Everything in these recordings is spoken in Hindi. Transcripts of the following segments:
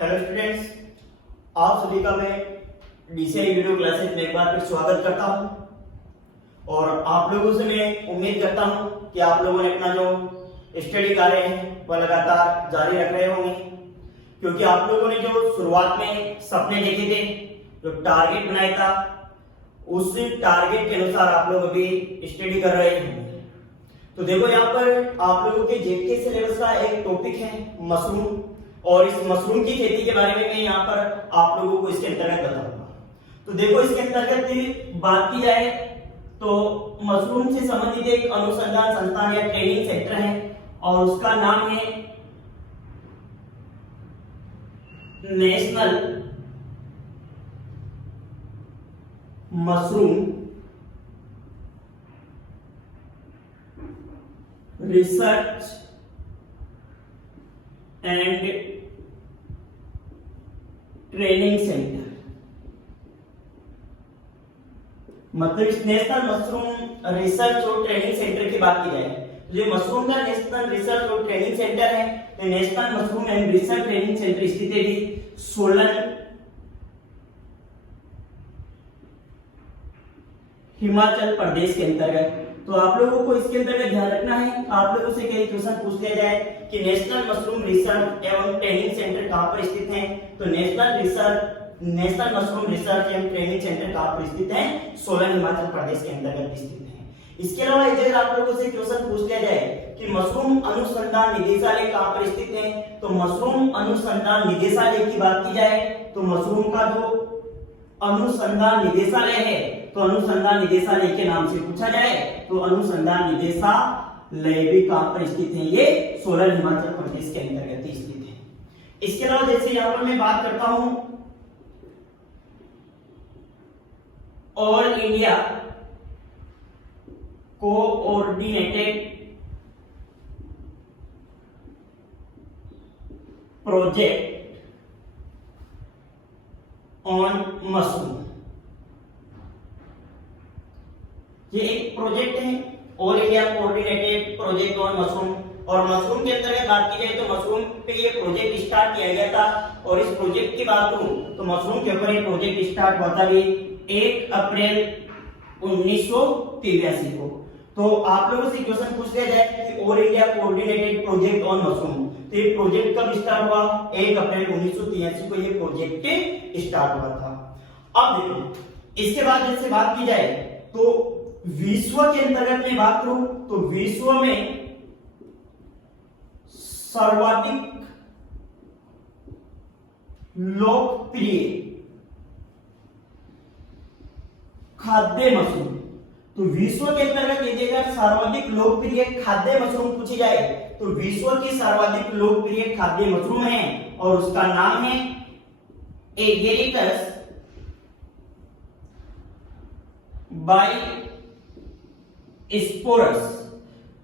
हेलो स्टूडेंट्स, आप सभी का मैं डीसीआई वीडियो क्लासेस में एक बार फिर स्वागत करता हूं और आप लोगों से मैं उम्मीद करता हूं कि आप लोगों ने अपना जो स्टडी कार्य है वह लगातार जारी रख रहे होंगे, क्योंकि आप लोगों ने जो शुरुआत में सपने देखे थे, जो टारगेट बनाया था, उस टारगेट के अनुसार आप लोग अभी स्टडी कर रहे हैं। तो देखो यहाँ पर आप लोगों के जेके सिलेबस का एक टॉपिक है मशरूम, और इस मशरूम की खेती के बारे में मैं यहाँ पर आप लोगों को इसके अंतर्गत बताऊंगा। तो देखो इसके अंतर्गत बात की जाए तो मशरूम से संबंधित एक अनुसंधान संस्थान या ट्रेनिंग सेंटर है और उसका नाम है national mushroom research and training centre. मतलब इस नेशनल मशरूम रिसर्च और ट्रेनिंग सेंटर की बात की जाए तो जो मशरूम का नेशनल रिसर्च और ट्रेनिंग सेंटर है, तो national mushroom and research training centre स्थित है भी सोलन, हिमाचल प्रदेश के अंतर्गत। तो आप लोगों को इसके अंतर्गत ध्यान रखना है, आप लोगों से कई क्वेश्चन पूछ लिया जाए कि नेशनल मशरूम रिसर्च एवं ट्रेनिंग सेंटर कहां पर स्थित है, तो नेशनल मशरूम रिसर्च एवं ट्रेनिंग सेंटर कहां पर स्थित है, सोलन, हिमाचल प्रदेश के अंतर्गत स्थित है। इसके अलावा अगर आप लोगों से क्वेश्चन पूछ लिया जाए कि मशरूम अनुसंधान निदेशालय कहां पर स्थित है, तो मशरूम अनुसंधान निदेशालय की बात की जाए तो मशरूम का जो अनुसंधान निदेशालय है, तो अनुसंधान निदेशालय के नाम से पूछा जाए तो अनुसंधान निदेशालय भी कहां पर स्थित है, ये सोलन, हिमाचल प्रदेश के अंतर्गत स्थित है। इसके अलावा जैसे यहां पर मैं बात करता हूं all India coordinated project on mushroom, ये एक प्रोजेक्ट है all India coordinated project on mushroom, और मशरूम के अंतर्गत बात की जाए तो मशरूम पे ये प्रोजेक्ट स्टार्ट किया गया था। और इस प्रोजेक्ट की बात करूं तो मशरूम के ऊपर ये प्रोजेक्ट स्टार्ट हुआ था 1 अप्रैल 1983 को। तो आप लोगों से क्वेश्चन पूछ लिया जाए कि all India coordinated project on mushroom, तो ये प्रोजेक्ट कब स्टार्ट हुआ, 1 अप्रैल 1983 को ये प्रोजेक्ट स्टार्ट हुआ था। अब देखो इसके बाद जैसे बात की जाए तो विश्व के अंतर्गत में बात करूं तो विश्व में सर्वाधिक लोकप्रिय खाद्य मशरूम, तो विश्व के अंतर्गत यदि अगर सर्वाधिक लोकप्रिय खाद्य मशरूम पूछी जाए तो विश्व की सर्वाधिक लोकप्रिय खाद्य मशरूम है और उसका नाम है एगेरिकस बाइस्पोरस।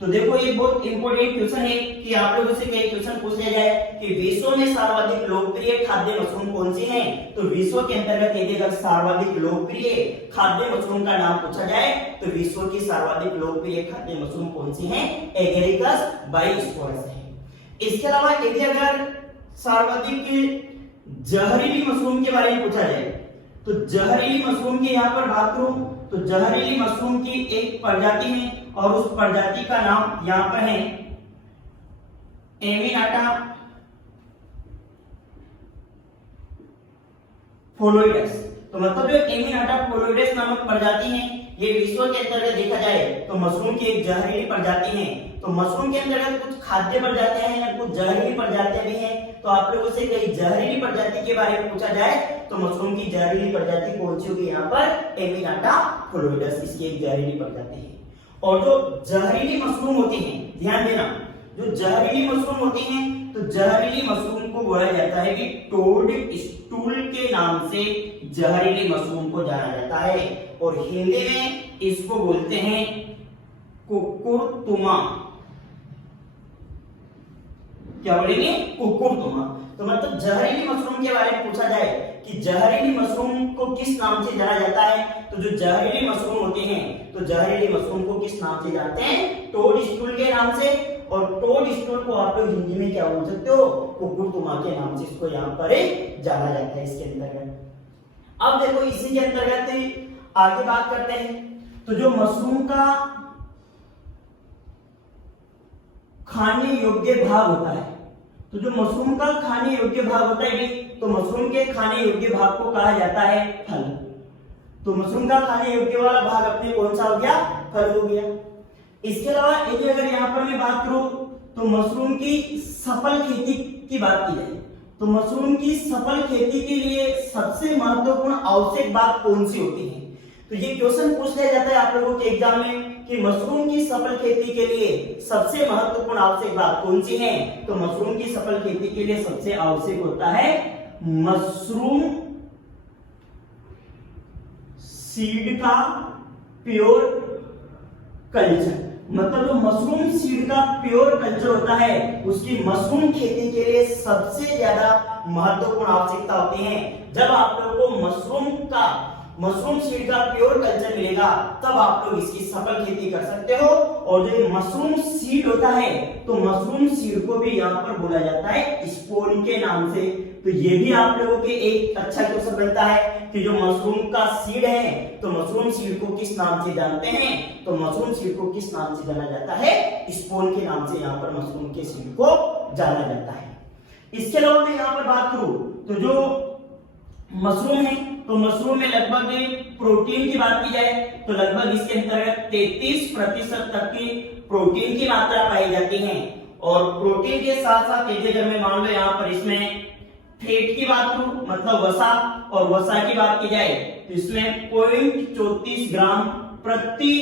तो देखो ये बहुत इंपॉर्टेंट क्वेश्चन है कि आप लोगों से कई क्वेश्चन पूछ लिया जाए कि विश्व में सर्वाधिक लोकप्रिय खाद्य मशरूम कौन सी है, तो विश्व के अंतर्गत यदि अगर सर्वाधिक लोकप्रिय खाद्य मशरूम का नाम पूछा जाए तो विश्व की सर्वाधिक लोकप्रिय खाद्य मशरूम कौन सी है, एगेरिकस बाइस्पोरस है। इसके अलावा यदि अगर सर्वाधिक जहरीली मशरूम के बारे में पूछा जाए तो जहरीली मशरूम की यहाँ पर बात करूं तो जहरीली मशरूम की एक प्रजाति है और उस प्रजाति का नाम यहां पर है एमिनाटा फोलोइडस। तो मतलब जो एमिनाटा फोलोइडस नामक प्रजाति है, ये विश्व के अंतर्गत देखा जाए तो मशरूम की एक जहरीली प्रजाति है। तो मशरूम के अंतर्गत कुछ खाद्य प्रजातियां हैं या कुछ जहरीली प्रजातियां भी हैं। तो आप लोगों से कई जहरीली प्रजाति के बारे में पूछा जाए तो मशरूम की जहरीली प्रजाति कौन सी होगी, यहाँ पर एमिनाटा फोलोइडस इसकी एक जहरीली प्रजाति है। और जो जहरीली मशरूम होती हैं, ध्यान देना, जो जहरीली मशरूम होती हैं तो जहरीली मशरूम को बोला जाता है कि टोड स्टूल के नाम से जहरीली मशरूम को जाना जाता है और हिंदी में इसको बोलते हैं कुकुरतुमा। क्या बोलेंगे, कुकुरतुमा। तो मतलब जहरीली मशरूम के बारे में पूछा जाए कि जहरीली मशरूम को किस नाम से जाना जाता है, तो जो जहरीली मशरूम होते हैं तो जहरीली मशरूम को किस नाम से जानते हैं, टोड स्टूल के नाम से। और टोड स्टोन को आप लोग हिंदी में क्या बोल सकते हो, कुकुरटुमा के नाम से इसको यहाँ पर जाना जाता है इसके अंतर्गत। अब देखो इसी के अंतर्गत आगे बात करते हैं। तो जो मशरूम का खाने योग्य भाग होता है, तो जो मशरूम का खाने योग्य भाग होता है, तो मशरूम के खाने योग्य भाग को कहा जाता है फल। तो मशरूम का खाने योग्य वाला भाग अपने कौन सा हो गया, फल हो गया। इसके अलावा यदि अगर यहाँ पर मैं बात करूं तो मशरूम की सफल खेती की बात की जाए, तो मशरूम की सफल खेती के लिए सबसे महत्वपूर्ण आवश्यक बात कौन सी होती है। तो ये क्वेश्चन पूछ लिया जाता है आप लोगों के एग्जाम में कि मशरूम की सफल खेती के लिए सबसे महत्वपूर्ण आवश्यक बात कौन सी है। तो मशरूम की सफल खेती के लिए सबसे आवश्यक होता है मशरूम सीड का प्योर कल्चर। मतलब जो मशरूम सीड का प्योर कल्चर होता है, उसकी मशरूम खेती के लिए सबसे ज्यादा महत्वपूर्ण आवश्यकता होती है। जब आप लोगों को मशरूम सीड का प्योर कल्चर मिलेगा, तब आप लोग इसकी सफल खेती कर सकते हो। और जो मशरूम सीड होता है, तो मशरूम सीड को भी यहाँ पर बोला जाता है स्पोर के नाम से। तो ये भी आप लोगों के एक अच्छा क्वेश्चन बनता है कि जो मशरूम का सीड है, तो मशरूम सीड को किस नाम से जानते हैं। तो मशरूम सीड को किस नाम से जाना जाता है, स्पोर के नाम से यहाँ पर मशरूम के सीड को जाना जाता है। इसके अलावा मैं यहाँ पर बात करूं तो जो मशरूम है, तो मशरूम में लगभग प्रोटीन की बात की जाए तो लगभग इसके अंतर्गत 33% तक की प्रोटीन की मात्रा पाई जाती है। और प्रोटीन के साथ साथ यदि अगर मैं मान लो यहाँ पर इसमें फैट की बात करूं, मतलब वसा, और वसा की बात की जाए तो इसमें 0.34 ग्राम प्रति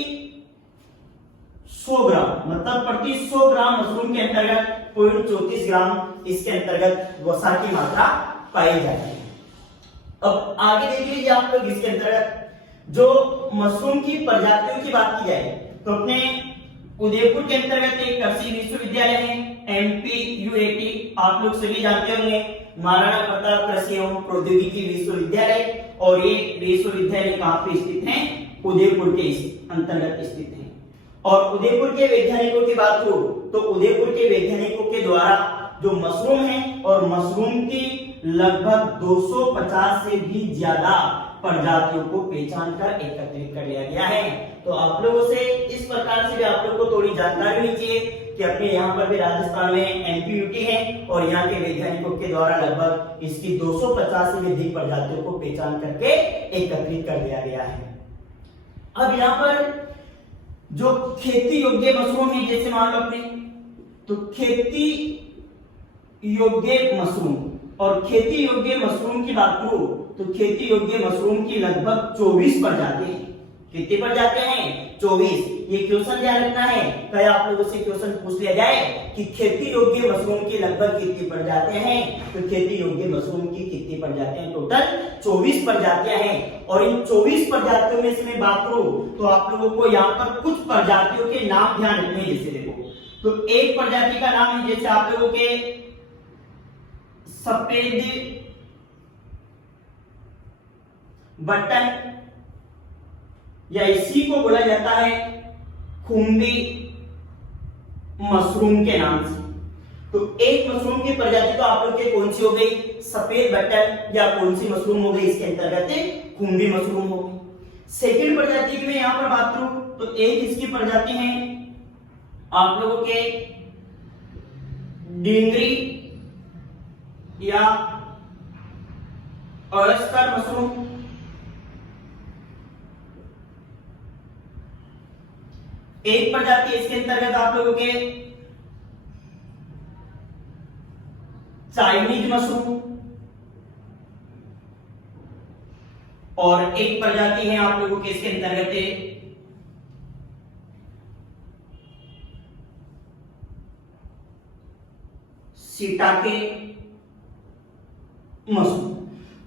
100 ग्राम, मतलब प्रति 100 ग्राम मशरूम के अंतर्गत 0.34 ग्राम इसके अंतर्गत वसा की मात्रा पाई जाती है। अब आगे देख लीजिए आप लोग इसके अंतर्गत जो मशरूम की प्रजातियों की बात की जाए तो अपने उदयपुर के अंतर्गत एक कृषि विश्वविद्यालय है MPUAT, आप लोग सभी जानते होंगे, महाराणा प्रताप कृषि एवं प्रौद्योगिकी विश्वविद्यालय। और ये विश्वविद्यालय कहाँ पे स्थित है, उदयपुर के अंतर्गत स्थित है। और उदयपुर के वैज्ञानिकों की बात करूं तो उदयपुर के वैज्ञानिकों के द्वारा जो मशरूम है, और मशरूम की लगभग 250 से भी ज्यादा प्रजातियों को पहचान कर एकत्रित कर लिया गया है। तो आप लोगों से इस प्रकार से भी आप लोगों को थोड़ी जानकारी होनी चाहिए कि अपने यहाँ पर भी राजस्थान में MPUT है, और यहाँ के वैज्ञानिकों के द्वारा लगभग इसकी 250 से भी अधिक प्रजातियों को पहचान करके एकत्रित कर लिया गया है। अब यहाँ पर जो खेती योग्य मशरूम है, जैसे मान लो अपने, तो खेती योग्य मशरूम और खेती योग्य मशरूम की बात करूं तो खेती योग्य मशरूम की लगभग 24 प्रजाति है। कितनी प्रजाति हैं, 24। ये क्वेश्चन ध्यान रखना है, कहीं आप लोगों से क्वेश्चन पूछ लिया जाए कि खेती योग्य मशरूम की लगभग कितनी प्रजातियां हैं, तो खेती योग्य मशरूम की कितनी प्रजातियां, टोटल 24 प्रजातियां हैं। और इन 24 प्रजातियों में से मैं बात करूं तो आप लोगों को यहाँ पर कुछ प्रजातियों के नाम ध्यान रखने, जैसे देखो तो एक प्रजाति का नाम है जैसे आप लोगों के सफेद बटन, या इसी को बोला जाता है खुम्बी मशरूम के नाम से। तो एक मशरूम की प्रजाति तो आप लोग के कौन सी हो गई, सफेद बटन, या कौन सी मशरूम हो गई इसके अंतर्गत खुम्बी मशरूम हो गई। सेकंड प्रजाति की मैं यहां पर बात करूं तो एक इसकी प्रजाति है आप लोगों के डिंगरी या ऑयस्टर मशरूम। एक प्रजाति इसके अंतर्गत आप लोगों के चाइनीज मशरूम, और एक प्रजाति है आप लोगों के इसके अंतर्गत शिटाके मशरूम।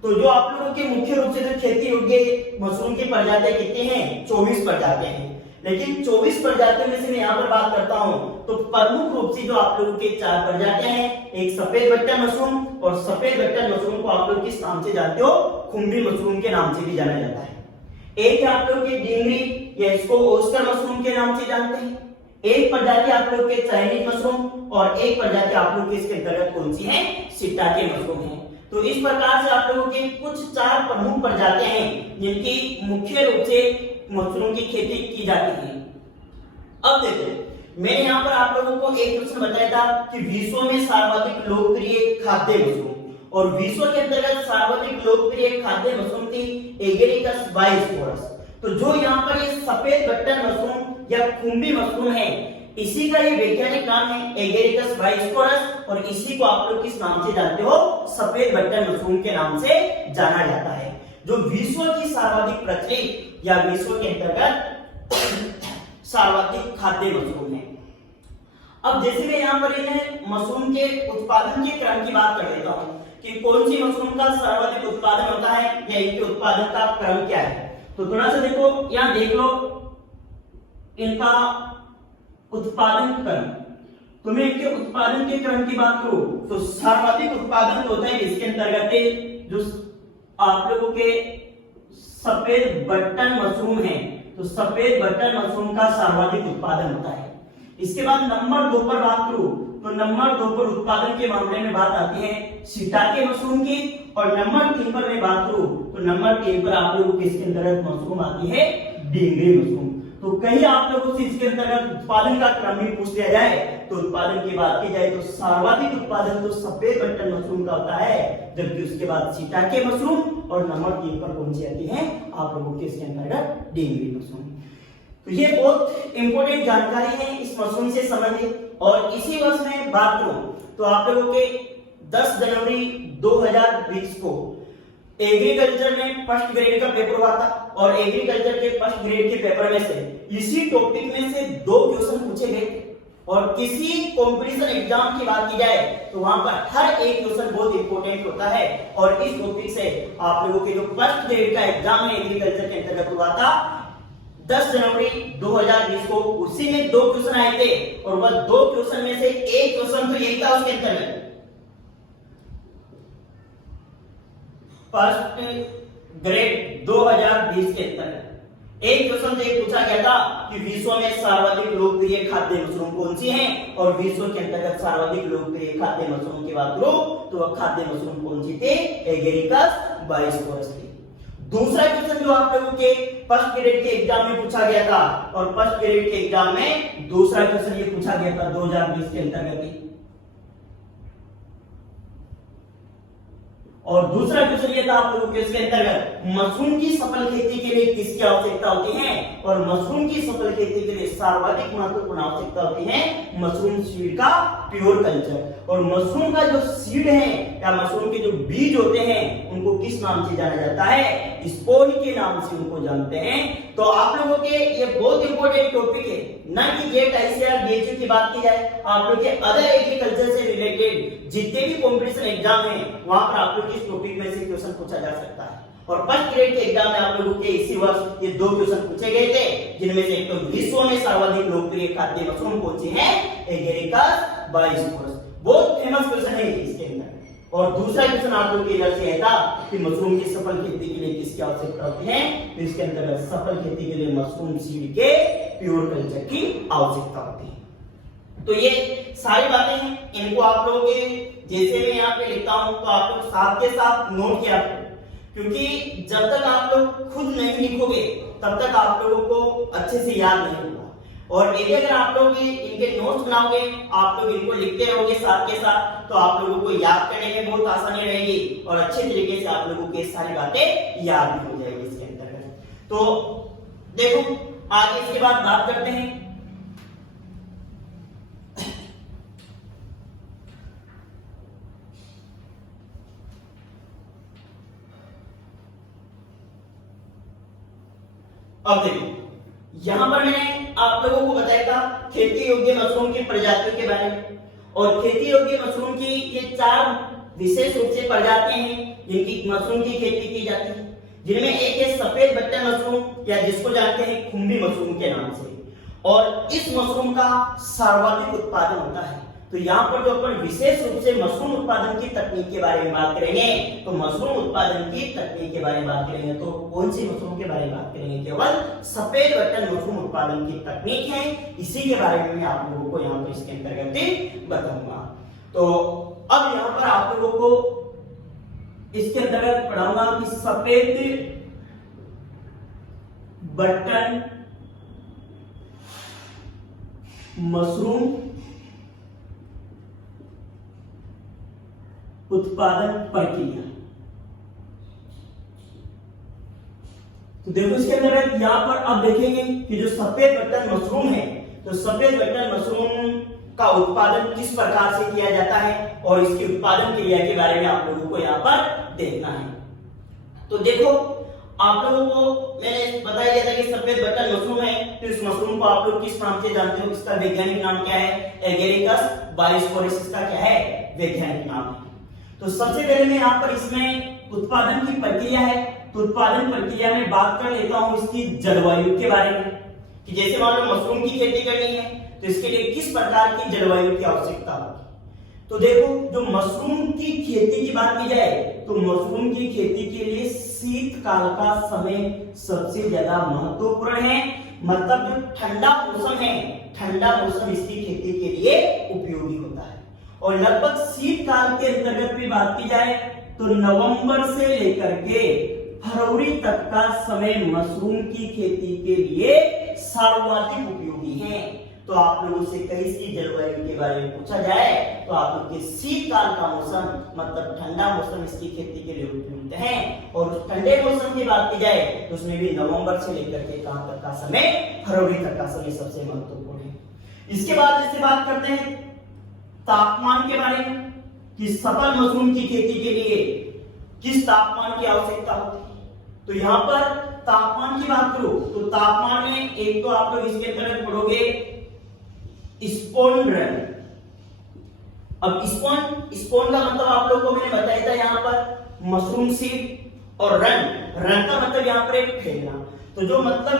तो जो आप लोगों के मुख्य रूप से जो खेती योग्य मशरूम की प्रजातियां कितनी हैं, 24 प्रजातियां हैं। लेकिन 24 प्रजातियों में से मैं यहाँ पर बात करता हूं तो प्रमुख रूप से जो आप लोगों के 4 प्रजातियां हैं, एक सफेद बट्टन मशरूम, और सफेद बट्टन मशरूम को आप लोग किस नाम से जानते हो, खुम्बी मशरूम के नाम से भी जाना जाता है। एक आप लोग की डिंगरी या इसको ऑयस्टर मशरूम के नाम से जानते हैं, एक प्रजाति आप लोग के चाइनीज मशरूम और एक प्रजाति आप लोग के इसके अंतर्गत कौन सी है, शिटाके मशरूम है। तो इस प्रकार से आप लोगों की कुछ 4 प्रमुख प्रजातियां हैं जिनकी मुख्य रूप से मशरूम की खेती की जाती है। अब देखो मैंने यहाँ पर आप लोगों को एक प्रश्न बताया था कि विश्व में सर्वाधिक लोकप्रिय खाद्य मशरूम, और विश्व के अंतर्गत सर्वाधिक लोकप्रिय खाद्य मशरूम थी एगेरिकस बाइस्पोरस। तो जो यहाँ पर ये सफेद बटन मशरूम या खुम्बी मशरूम है, इसी का ये वैज्ञानिक नाम है एगेरिकस बाइस्पोरस, और इसी को आप लोग किस नाम से जानते हो, सफेद बटन मशरूम के नाम से जाना जाता है, जो विश्व की सर्वाधिक प्रचलित या विश्व के अंतर्गत सर्वाधिक खाद्य मशरूम है। अब जैसे मैं यहाँ पर इन्हें मशरूम के उत्पादन के क्रम की बात कर लेता हूँ कि कौन सी मशरूम का सर्वाधिक उत्पादन होता है या इनके उत्पादन का क्रम क्या है। तो थोड़ा सा देखो यहाँ देख लो इनका उत्पादन क्रम। तो मैं इनके उत्पादन के क्रम की बात करूं तो सर्वाधिक उत्पादन तो होता है इसके अंतर्गत जो आप लोगों के सफेद बटन मशरूम है, तो सफेद बटन मशरूम का सर्वाधिक उत्पादन होता है। इसके बाद नंबर 2 पर बात करूं तो नंबर 2 पर उत्पादन के मामले में बात आती है शिटाके मशरूम की, और नंबर 3 पर मैं बात करूं तो नंबर 3 पर आप लोगों के इसके अंतर्गत मशरूम आती है डिंगरी मशरूम। तो कहीं आप लोगों से इसके अंतर्गत उत्पादन का क्रम भी पूछ लिया जाए तो उत्पादन की बात की जाए तो सर्वाधिक उत्पादन तो सफेद बटन मशरूम का होता है, जबकि उसके बाद शिटाके मशरूम, और नंबर 3 पर कौन सी आती है आप लोगों के इसके अंतर्गत डिंगरी मशरूम। तो ये बहुत इंपॉर्टेंट जानकारी है इस मशरूम से संबंधित। और इसी वर्ष में बात करूं तो आप लोगों के 10 जनवरी 2020 को एग्रीकल्चर में फर्स्ट ग्रेड का पेपर हुआ था, और एग्रीकल्चर के फर्स्ट ग्रेड के पेपर में से इसी टॉपिक में से 2 क्वेश्चन पूछे गए थे। और किसी कंपटीशन एग्जाम की बात की जाए तो वहां पर हर एक क्वेश्चन बहुत इंपॉर्टेंट होता है, और इस टॉपिक से आप लोगों के जो फर्स्ट ग्रेड का एग्जाम है एग्रीकल्चर के अंतर्गत हुआ था 10 जनवरी 2020 को, उसी में 2 क्वेश्चन आए थे, और वह 2 क्वेश्चन में से एक क्वेश्चन तो यही था उसके अंतर्गत फर्स्ट ग्रेड 2020 के अंतर्गत एक क्वेश्चन तो एक पूछा गया था कि विश्व में सर्वाधिक लोकप्रिय खाद्य मशरूम कौन सी है, और विश्व के अंतर्गत सर्वाधिक लोकप्रिय खाद्य मशरूम की बात करो तो वह खाद्य मशरूम कौन सी थे, एगेरिकस बाइस्पोरस थी। दूसरा क्वेश्चन जो आप लोगों के फर्स्ट ग्रेड के एग्जाम में पूछा गया था, और फर्स्ट ग्रेड के एग्जाम में दूसरा क्वेश्चन ये पूछा गया था 2020 के अंतर्गत, और दूसरा क्वेश्चन ये था आप लोगों के इसके अंतर्गत मशरूम की सफल खेती के लिए किसकी आवश्यकता होती है, और मशरूम की सफल खेती के लिए सर्वाधिक महत्वपूर्ण आवश्यकता होती है मशरूम सीड का प्योर कल्चर। और मशरूम का जो सीड है या मशरूम के जो बीज होते हैं उनको किस नाम से जाना जाता है, स्पोर के नाम से उनको जानते हैं। तो आप लोगों के ये बहुत इंपॉर्टेंट टॉपिक है, ना कि जेट आईसीआर बीएचयू की बात की जाए, आप लोग के अदर एग्रीकल्चर से रिलेटेड जितने भी कंपटीशन एग्जाम है वहां पर आप लोग इस टॉपिक में से क्वेश्चन पूछा जा सकता है। और फर्स्ट ग्रेड के एग्जाम में आप लोगों के इसी वर्ष ये 2 क्वेश्चन पूछे गए थे, जिनमें से एक तो विश्व में सर्वाधिक लोकप्रिय खाद्य मशरूम कौन सी है, एगेरिकस बाइस्पोरस, बहुत फेमस क्वेश्चन है इसके अंदर। और दूसरा क्वेश्चन आप लोग के इधर से है था कि मशरूम की सफल खेती के लिए किसकी आवश्यकता होती है, तो इसके अंतर्गत सफल खेती के लिए मशरूम सीड के प्योर कल्चर की आवश्यकता होती है। तो ये सारी बातें हैं, इनको आप लोगों के जैसे मैं यहाँ पे लिखता हूं तो आप लोग साथ के साथ नोट किया करो, क्योंकि जब तक आप लोग खुद नहीं लिखोगे तब तक आप लोगों को अच्छे से याद नहीं होगा। और यदि अगर आप लोग इनके नोट्स बनाओगे, आप लोग इनको लिखते रहोगे साथ के साथ, तो आप लोगों को याद करने में बहुत आसानी रहेगी और अच्छे तरीके से आप लोगों की सारी बातें याद भी हो जाएगी इसके अंतर्गत। तो देखो आगे इसके बाद बात करते हैं अब देखो यहां पर मैंने आप लोगों को बताया था खेती योग्य मशरूम की प्रजातियों के बारे में। और खेती योग्य मशरूम की ये 4 विशेष रूप से प्रजातियां हैं जिनकी मशरूम की खेती की जाती है, जिनमें एक है सफेद बट्टा मशरूम या जिसको जानते हैं खुम्बी मशरूम के नाम से। और इस मशरूम का सर्वाधिक उत्पादन होता है तो यहाँ पर जो अपन विशेष रूप से मशरूम उत्पादन की तकनीक के बारे में बात करेंगे, तो मशरूम उत्पादन की तकनीक के बारे में बात करेंगे। तो कौन सी मशरूम के बारे में बात करेंगे? केवल सफेद बटन मशरूम उत्पादन की तकनीक है, इसी के बारे में मैं आप लोगों को यहाँ पर इसके अंतर्गत बताऊंगा। तो अब यहाँ पर आप लोगों को इसके अंतर्गत पढ़ाऊंगा कि सफेद बटन मशरूम उत्पादन प्रक्रिया। तो देखो इसके अंदर यहां पर अब देखेंगे कि जो सफेद बटन मशरूम है, तो सफेद बटन मशरूम का उत्पादन किस प्रकार से किया जाता है और इसकी उत्पादन क्रिया के बारे में आप लोगों को यहाँ पर देखना है। तो देखो आप लोगों को मैंने बता दिया था कि सफेद बटन मशरूम है, तो इस मशरूम को आप लोग किस नाम से जानते हो? इसका वैज्ञानिक नाम क्या है? एगेरिकस बायोस्पोरेसिस का क्या है? वैज्ञानिक नाम है। तो सबसे पहले मैं यहाँ पर इसमें उत्पादन की प्रक्रिया है, तो उत्पादन प्रक्रिया में बात कर लेता हूँ इसकी जलवायु के बारे में, कि जैसे मान लो मशरूम की खेती करनी है तो इसके लिए किस प्रकार की जलवायु की आवश्यकता होगी। तो देखो जो मशरूम की खेती की बात की जाए तो मशरूम की खेती के लिए शीतकाल का समय सबसे ज्यादा महत्वपूर्ण है। मतलब जो ठंडा मौसम है, ठंडा मौसम इसकी खेती के लिए उपयोगी होता है। और लगभग शीतकाल के अंतर्गत भी बात की जाए तो नवंबर से लेकर के फरवरी तक का समय मशरूम की खेती के लिए सर्वाधिक उपयोगी है। तो आप लोगों से कहीं इसकी जलवायु के बारे में पूछा जाए तो आप लोग के शीतकाल का मौसम मतलब ठंडा मौसम इसकी खेती के लिए उपयुक्त है। और उस ठंडे मौसम की बात की जाए तो उसमें भी नवंबर से लेकर के कहां तक का समय? फरवरी तक का समय सबसे महत्वपूर्ण है। इसके बाद जैसे बात करते हैं तापमान के बारे में, कि सफल मशरूम की खेती के लिए किस तापमान की आवश्यकता होती है। तो यहाँ पर तापमान की बात करो तो तापमान में एक तो आप लोग इसके अंतर्गत पढ़ोगे स्पोन रन। अब स्पोन का मतलब आप लोगों को मैंने बताया था यहाँ पर मशरूम सीड, और रन का मतलब यहाँ पर एक फैलना। तो जो मतलब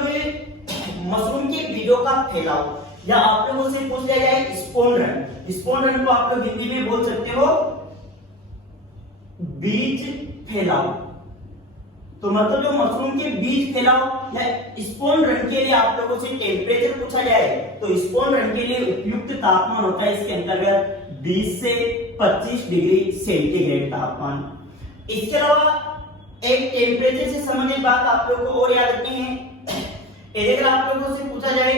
मशरूम के बीजों का फैलाव, या आप लोगों से पूछ लिया जाए स्पोन रन को आप लोग हिंदी में बोल सकते हो बीज फैलाव। तो मतलब जो मशरूम के बीज फैलाव या स्पोन रन के लिए आप लोगों से टेम्परेचर पूछा जाए तो स्पोन रन के लिए उपयुक्त तापमान होता है इसके अंतर्गत 20 से 25 डिग्री सेंटीग्रेड तापमान। इसके अलावा एक टेम्परेचर से संबंधित बात आप लोगों को और याद रखनी है। अगर आप लोगों से पूछा जाए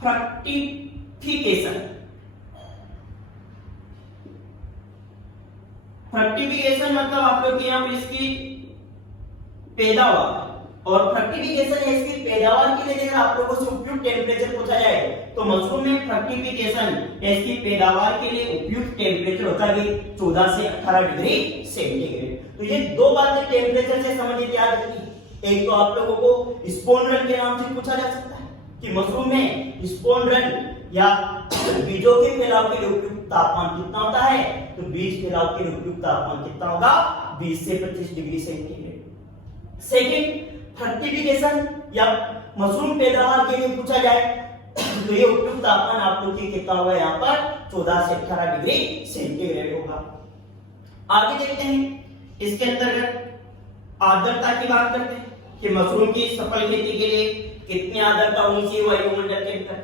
फ्रक्टिफिकेशन मतलब आप लोग के यहाँ इसकी पैदावार, और फ्रक्टिफिकेशन है इसकी पैदावार के लिए अगर आप लोगों से उपयुक्त टेम्परेचर पूछा जाए तो मशरूम में फ्रक्टिफिकेशन इसकी पैदावार के लिए उपयुक्त टेम्परेचर होता है 14 से 18 डिग्री सेंटीग्रेड। तो ये दो बातें टेम्परेचर से संबंधित याद रखनी। एक तो आप लोगों को स्पोन रन के नाम से पूछा जा सकता है कि मशरूम में स्पोन रन या बीजों के फैलाव के लिए उपयुक्त तापमान कितना होता है। तो बीज फैलाव के लिए उपयुक्त तापमान कितना होगा? 20 से 25 डिग्री सेंटीग्रेड। सेकंड फ्रक्टिफिकेशन या मशरूम पैदावार के लिए पूछा जाए तो ये उपयुक्त तापमान आप लोग के कितना होगा? यहाँ पर 14 से 18 डिग्री सेंटीग्रेड होगा। आगे देखते हैं इसके अंतर्गत आर्द्रता की बात करते हैं कि मशरूम की सफल खेती के लिए कितनी आर्द्रता होनी चाहिए वायुमंडल के अंदर।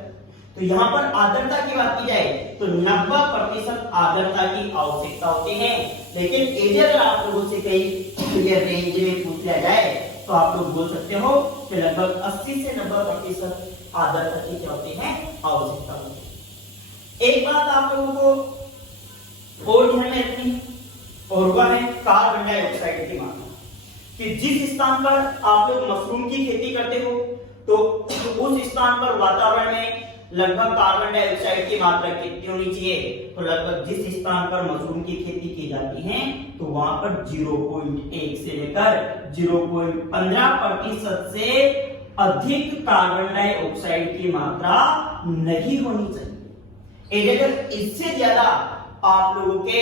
तो यहाँ पर आर्द्रता की बात की जाए तो 90% आर्द्रता की आवश्यकता होती है। लेकिन अगर आप लोगों से कहीं ये रेंज में पूछ लिया जाए तो आप लोग बोल सकते हो कि लगभग 80 से 90% आर्द्रता की क्या होती है? आवश्यकता होती है। एक बात आप लोगों को और ध्यान में रखनी है और वह है कार्बन डाइऑक्साइड की मात्रा। कि जिस स्थान पर आप लोग मशरूम की खेती करते हो तो उस स्थान पर वातावरण में लगभग कार्बन डाइऑक्साइड की मात्रा कितनी होनी चाहिए? तो लगभग जिस स्थान पर मशरूम की खेती की जाती है तो वहां पर 0.1 से लेकर 0.15% से अधिक कार्बन डाइऑक्साइड की मात्रा नहीं होनी चाहिए। अगर इससे ज्यादा आप लोगों के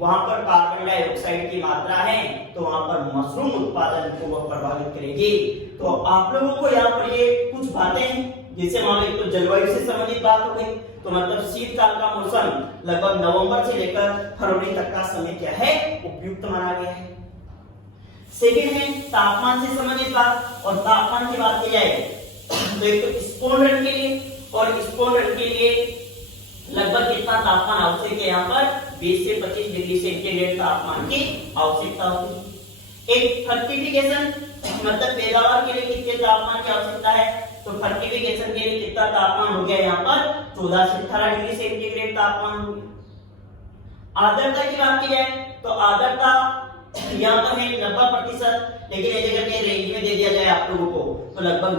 वहां पर कार्बन डाइऑक्साइड की मात्रा है तो वहां पर मशरूम उत्पादन को वह प्रभावित करेगी। तो आप लोगों को यहाँ पर ये कुछ बातें हैं, जैसे मान लो तो जलवायु से संबंधित बात हो गई, तो मतलब शीतकाल का मौसम लगभग नवंबर से लेकर फरवरी तक का समय क्या है, उपयुक्त माना गया है। सेकंड है तापमान से संबंधित बात, और तापमान की बात की जाए तो एक तो स्पोन के लिए, और स्पोन के लिए लगभग कितना तापमान आवश्यक है, यहाँ पर 20 से 25 डिग्री सेंटीग्रेड तापमान की आवश्यकता होती है। एक फर्टिफिकेशन मतलब पैदावार के लिए कितने तापमान की आवश्यकता है, तो फर्टिफिकेशन के लिए कितना तापमान हो गया, यहाँ पर 14 से 18 डिग्री सेंटीग्रेड तापमान हो गया। आर्द्रता की बात की जाए तो आर्द्रता यहाँ पर है 90%, लेकिन ये जगह के रेंज में दे दिया जाए आप लोगों को तो लगभग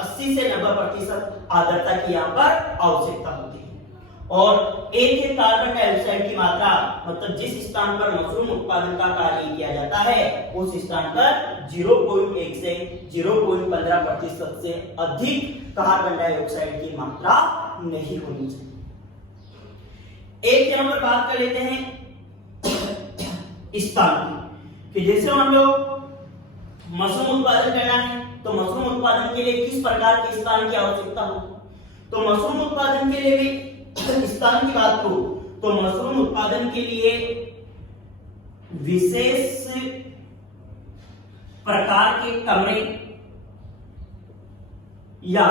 80 से 90% आर्द्रता की यहाँ पर आवश्यकता होती है। और एक है कार्बन डाइऑक्साइड की मात्रा, मतलब जिस स्थान पर मशरूम उत्पादन का कार्य किया जाता है उस स्थान पर 0.1 से 0.15% से अधिक कार्बन डाइऑक्साइड की मात्रा नहीं होनी चाहिए। एक यहाँ पर बात कर लेते हैं स्थान की, कि जैसे हम लोग मशरूम उत्पादन करना है तो मशरूम उत्पादन के लिए किस प्रकार के स्थान की आवश्यकता हो, तो मशरूम उत्पादन के लिए भी स्थान की बात करूं तो मशरूम उत्पादन के लिए विशेष प्रकार के कमरे या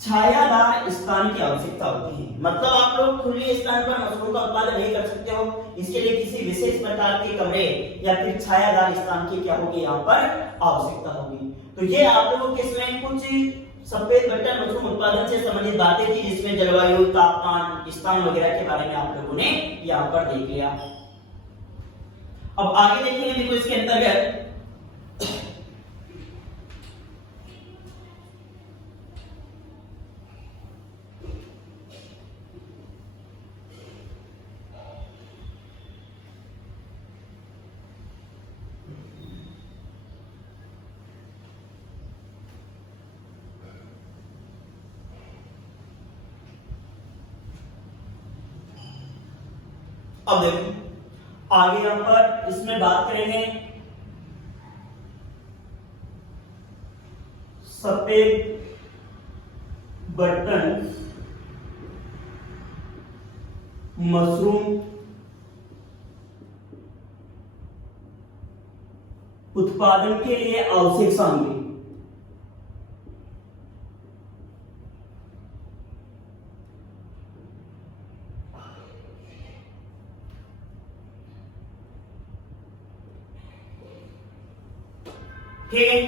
छायादार स्थान की आवश्यकता होती है। मतलब आप लोग खुले स्थान पर मशरूम का उत्पादन नहीं कर सकते हो, इसके लिए किसी विशेष प्रकार के कमरे या फिर छायादार स्थान की क्या होगी, यहाँ पर आवश्यकता होगी। तो ये आप लोगों के इसमें कुछ सफेद बटन मशरूम उत्पादन से संबंधित बातें थी, जिसमें जलवायु, तापमान, स्थान वगैरह के बारे में आप लोगों ने यहाँ पर देख लिया। अब आगे देखेंगे, देखो इसके अंतर्गत अब देखो आगे यहाँ पर इसमें बात करेंगे सफेद बटन मशरूम उत्पादन के लिए आवश्यक सामग्री। ठीक है,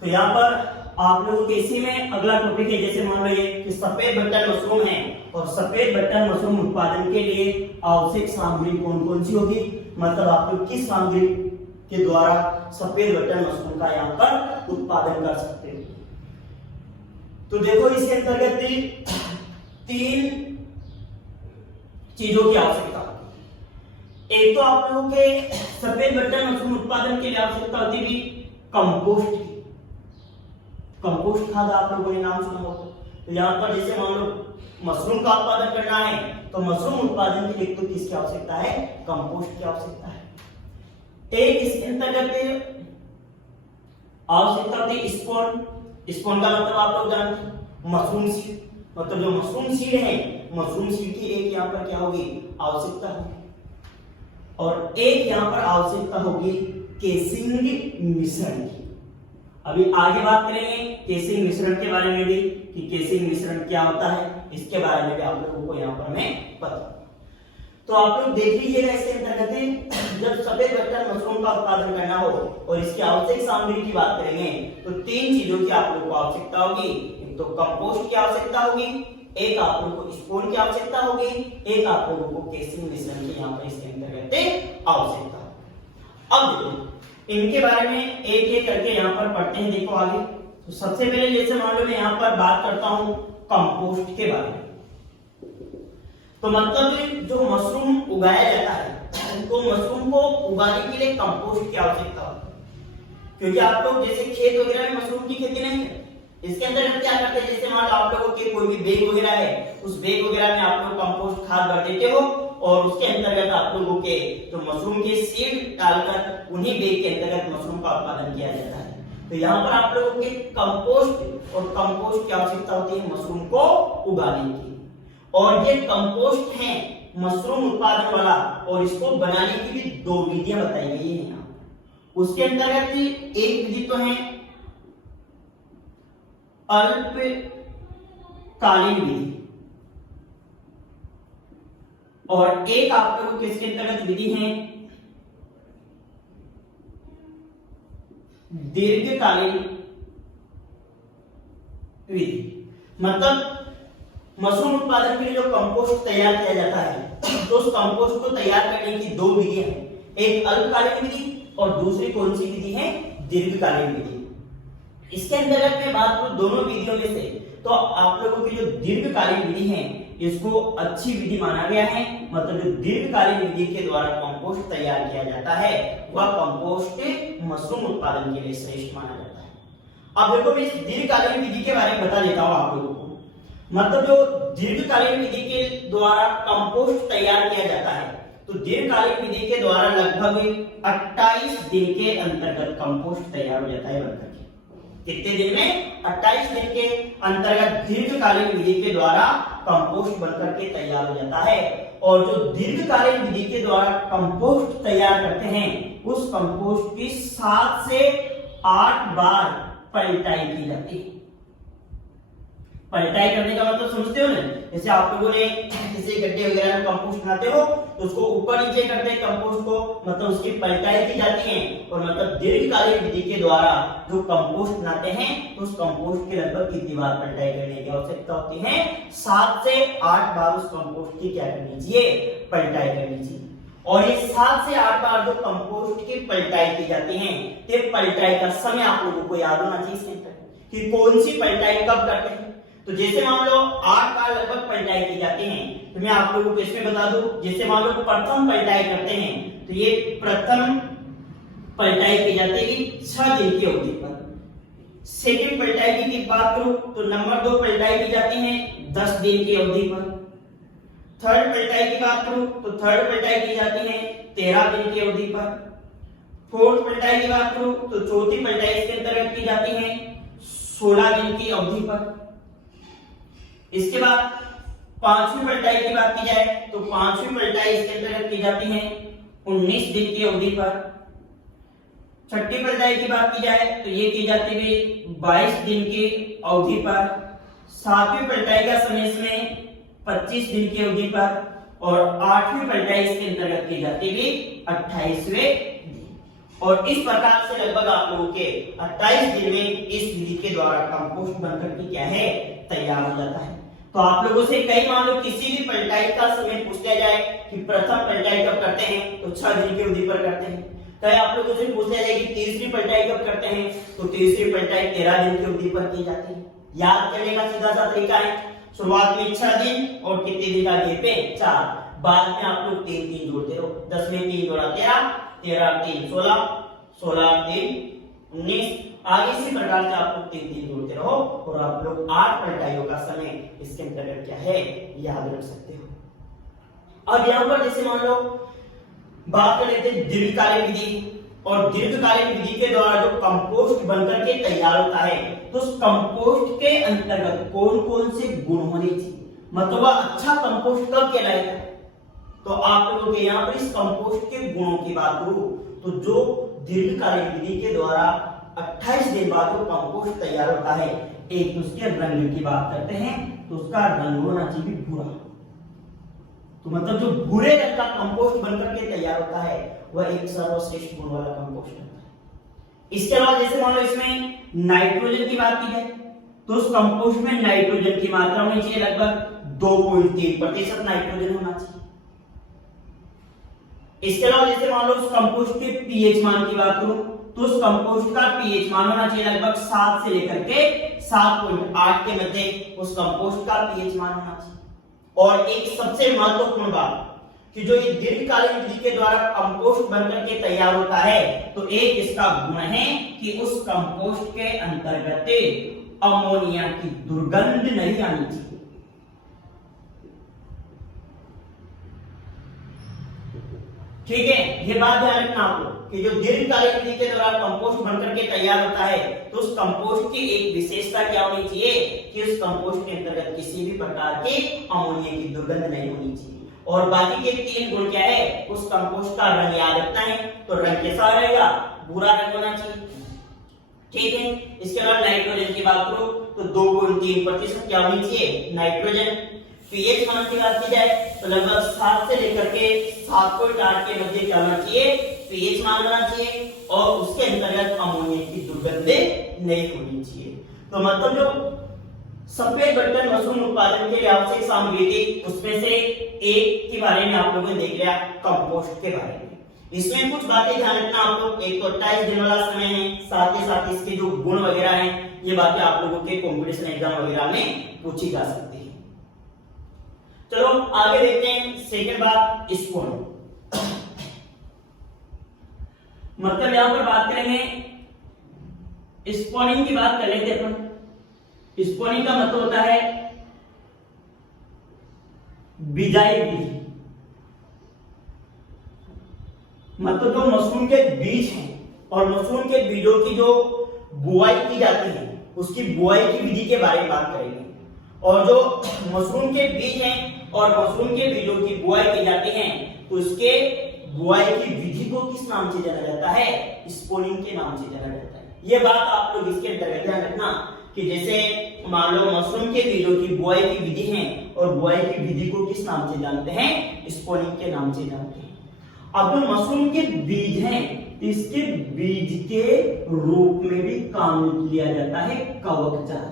तो यहाँ पर आप लोगों के इसी में अगला टॉपिक है, जैसे मान लो ये कि सफेद बटन मशरूम है और सफेद बटन मशरूम उत्पादन के लिए आवश्यक सामग्री कौन कौन सी होगी, मतलब आप लोग किस सामग्री के द्वारा सफेद बटन मशरूम का यहाँ पर उत्पादन कर सकते हो। तो देखो इसके अंतर्गत 3 चीजों की आवश्यकता। एक तो आप लोगों के सफेद बटन मशरूम उत्पादन के लिए आवश्यकता होती है कंपोस्ट की। कंपोस्ट खाद आप लोगों ने नाम सुना होगा। तो यहाँ पर जैसे मान लो मशरूम का उत्पादन करना है तो मशरूम उत्पादन के लिए तो किसकी आवश्यकता है, कंपोस्ट की आवश्यकता है। एक इसके अंतर्गत आवश्यकता होती है स्पोन। स्पोन का मतलब आप लोग जानते हैं मशरूम सीड, मतलब जो मशरूम सीड है मशरूम सीड की एक यहाँ पर क्या होगी, आवश्यकता होगी। और एक यहाँ पर आवश्यकता होगी केसिंग मिश्रण की। अभी आगे बात करेंगे केसिंग मिश्रण के बारे में भी कि केसिंग मिश्रण क्या होता है, इसके बारे में भी आप लोगों को यहाँ पर मैं बता। तो आप लोग देख लीजिएगा इसके अंतर्गत जब सफेद बटन मशरूम का उत्पादन करना हो और इसकी आवश्यक सामग्री की बात करेंगे तो 3 चीजों की आप लोगों को आवश्यकता होगी। एक तो कंपोस्ट की आवश्यकता होगी, एक आप लोगों को स्पोन की आवश्यकता होगी, एक आप लोगों को केसिंग मिश्रण की यहाँ पर इसके अंतर्गत आवश्यकता। अब देखो इनके बारे में एक एक करके यहाँ पर पढ़ते हैं। देखो आगे तो सबसे पहले जैसे मान लो मैं यहाँ पर बात करता हूँ कंपोस्ट के बारे में। तो मतलब जो मशरूम उगाया जाता है तो मशरूम को उगाने के लिए कंपोस्ट की आवश्यकता होती है, क्योंकि आप लोग जैसे खेत वगैरह में मशरूम की खेती नहीं है, इसके अंदर हम क्या करते हैं, जैसे मान लो आप लोगों के कोई भी बैग वगैरह है उस बैग वगैरह में आप लोग कंपोस्ट खाद भर देते हो और उसके अंतर्गत आप लोगों के जो मशरूम के सीड डालकर उन्हीं बैग के अंतर्गत मशरूम का उत्पादन किया जाता है। तो यहाँ पर आप लोगों के कंपोस्ट और कंपोस्ट की आवश्यकता होती है मशरूम को उगाने की, और ये कंपोस्ट है मशरूम उत्पादन वाला, और इसको बनाने की भी 2 विधियां बताई गई है यहाँ। उसके अंतर्गत एक विधि तो है अल्पकालीन विधि, और एक आप लोगों के इसके अंतर्गत विधि है दीर्घकालीन विधि। मतलब मशरूम उत्पादन के लिए जो कंपोस्ट तैयार किया जाता है, तो उस कंपोस्ट को तैयार करने की 2 विधियां हैं, एक अल्पकालीन विधि और दूसरी कौन सी विधि है, दीर्घकालीन विधि। इसके अंतर्गत में बात करूं दोनों विधियों में से, तो आप लोगों की जो दीर्घकालीन विधि है इसको अच्छी विधि माना गया है। मतलब जो दीर्घकालीन विधि के द्वारा कंपोस्ट तैयार किया जाता है वह कंपोस्ट मशरूम उत्पादन के लिए श्रेष्ठ माना जाता है। अब देखो मैं इस दीर्घकालीन विधि के बारे में बता देता हूं आप लोगों को। मतलब जो दीर्घकालीन विधि के द्वारा कंपोस्ट तैयार किया जाता है, तो दीर्घकालीन विधि के द्वारा लगभग 28 दिन के अंतर्गत कंपोस्ट तैयार हो जाता है बनकर के। कितने दिन में? 28 दिन के अंतर्गत दीर्घकालीन विधि के द्वारा कंपोस्ट बनकर के तैयार हो जाता है। और जो दीर्घकालीन विधि के द्वारा कंपोस्ट तैयार करते हैं, उस कंपोस्ट की 7 से 8 बार पलटाई की जाती है। पलटाई करने का मतलब समझते हो ना, जैसे आप लोगों ने किसी गड्ढे वगैरह में कंपोस्ट बनाते हो तो उसको ऊपर नीचे करते हैं कंपोस्ट को, मतलब उसकी पलटाई की जाती है। और मतलब दीर्घकालीन विधि के द्वारा जो कंपोस्ट बनाते हैं तो उस कंपोस्ट के लगभग कितनी बार पलटाई करने की आवश्यकता होती है? 7 से 8 बार उस कंपोस्ट की क्या करनी चाहिए? पलटाई करनी चाहिए। और ये 7 से 8 बार जो कंपोस्ट की पलटाई की जाती है, ये पलटाई का समय आप लोगों को याद होना चाहिए कि कौन सी पलटाई कब करते हैं। तो जैसे मान लो 8 बार लगभग पलटाई की जाती है, तो मैं आप लोगों को इसमें बता दूं, जैसे मान लो प्रथम पलटाई करते हैं तो ये प्रथम पलटाई की जाती है 6 दिन की अवधि पर। सेकंड पलटाई की बात करूं तो नंबर 2 पलटाई की जाती है 10 दिन की अवधि पर। थर्ड पलटाई की बात करूं तो थर्ड पलटाई की जाती है 13 दिन की अवधि पर। फोर्थ पलटाई की बात करूं तो चौथी पलटाई इसके अंतर्गत की जाती है 16 दिन की अवधि पर। इसके बाद 5वीं पलटाई की बात की जाए तो 5वीं पलटाई इसके अंतर्गत की जाती है 19 दिन की अवधि पर। छठी पलटाई की बात की जाए तो ये की जाती है 22 दिन की अवधि पर। 7वीं पलटाई का समय इसमें 25 दिन की अवधि पर, और 8वीं पलटाई इसके अंतर्गत की जाती है 28वें दिन। और इस प्रकार से लगभग आप लोगों के 28 दिन में इस विधि के द्वारा कंपोस्ट बनकर के क्या है? तैयार हो जाता है। तो आप लोगों से कई मान लो किसी भी पलटाई का समय पूछा जाए कि प्रथम पलटाई कब करते हैं, तो 6 दिन की अवधि पर करते हैं। कई आप लोगों से पूछा जाए कि तीसरी पलटाई कब करते हैं, तो तीसरी पलटाई 13 दिन की अवधि पर की जाती है। याद करने का सीधा सा तरीका है, शुरुआत में 6 दिन और कितने दिन का गैप है? 4। बाद में आप लोग 3 जोड़ते रहो, 10 में 3 जोड़ा 13, 13 3 16, 16 3 19। आगे इसी प्रकार से आप लोग 3 जोड़ते रहो और आप लोग 8 पलटाइयों का समय इसके अंतर्गत क्या है याद रख सकते हो। अब यहाँ पर जैसे मान लो बात कर लेते हैं दीर्घकालीन विधि, और दीर्घकालीन विधि के द्वारा जो कंपोस्ट बनकर के तैयार होता है, तो उस कंपोस्ट के अंतर्गत कौन कौन से गुण होने चाहिए, मतलब वह अच्छा कंपोस्ट कब कहलाएगा। तो आप लोगों के यहाँ पर इस कंपोस्ट के गुणों की बात करूं तो जो दीर्घकालीन विधि के द्वारा 28 दिन बाद जो कंपोस्ट तैयार होता है, एक तो उसके रंग की बात करते हैं तो उसका रंग होना चाहिए भूरा। तो मतलब जो भूरे रंग का कंपोस्ट बनकर के तैयार होता है वह एक सर्वश्रेष्ठ गुण वाला कंपोस्ट होता है। इसके अलावा जैसे मान लो इसमें नाइट्रोजन की बात की जाए तो उस कंपोस्ट में नाइट्रोजन की मात्रा होनी चाहिए लगभग 2.3% नाइट्रोजन होना चाहिए। इसके अलावा जैसे मान लो उस कंपोस्ट के पीएच मान की बात करूं तो उस कंपोस्ट का पीएच मान होना चाहिए लगभग 7 से लेकर के 7.8 के मध्य उस कंपोस्ट का पीएच मान होना चाहिए। और एक सबसे महत्वपूर्ण बात कि जो ये दीर्घकालीन विधि के द्वारा कंपोस्ट बनकर के तैयार होता है, तो एक इसका गुण है कि उस कंपोस्ट के अंतर्गत अमोनिया की दुर्गंध नहीं आनी चाहिए। ठीक है, ये बात ध्यान रखना आप लोग कि जो दीर्घकालिक विधि के दौरान कंपोस्ट बनकर के तैयार होता है तो उस कंपोस्ट की एक विशेषता क्या होनी चाहिए कि उस कंपोस्ट के अंतर्गत किसी भी प्रकार के अमोनिया की दुर्गंध नहीं होनी चाहिए। और बाकी के 3 गुण क्या है, उस कंपोस्ट का रंग याद रखना है, तो रंग कैसा रहेगा, भूरा रंग होना चाहिए। ठीक है, इसके बाद नाइट्रोजन की बात करो तो 2.3% क्या होनी चाहिए, नाइट्रोजन। पीएच मान की बात की जाए तो लगभग 7 से लेकर के 7.8 के मध्य क्या होना चाहिए, पीएच मान होना चाहिए, और उसके अंतर्गत अमोनिया की दुर्गंध नहीं होनी चाहिए। तो मतलब जो सफेद बटन मशरूम उत्पादन के लिए आवश्यक सामग्री थी उसमें से एक के बारे में आप लोगों ने देख लिया, कंपोस्ट के बारे में। इसमें कुछ बातें ध्यान रखना आप लोग, एक तो 28 दिन वाला समय है, साथ ही साथ इसके जो गुण वगैरह हैं ये बातें आप लोगों के कंपटीशन एग्जाम वगैरह में पूछी जा सकती है। चलो आगे देखते हैं सेकंड बात, स्पोनिंग। मतलब यहां पर बात करेंगे स्पोनिंग की बात कर लेते हैं अपन। स्पोनिंग का मतलब होता है बिजाई विधि। मतलब जो मशरूम के बीज हैं और मशरूम के बीजों की जो बुआई की जाती है उसकी बुआई की विधि के बारे में बात करेंगे। और जो मशरूम के बीज हैं और मशरूम के बीजों की बुआई की जाती है तो उसके बुआई की विधि को किस नाम से जाना जाता है, स्पोनिंग के नाम से जाना जाता है। यह बात आप लोग इसके अंतर्गत ध्यान रखना कि जैसे मान लो मशरूम के बीजों की बुआई की विधि है और बुआई की विधि को किस नाम से जानते हैं, स्पोनिंग के नाम से जानते हैं। अब जो मशरूम के बीज हैं इसके बीज के रूप में भी काम लिया जाता है कवक जाल,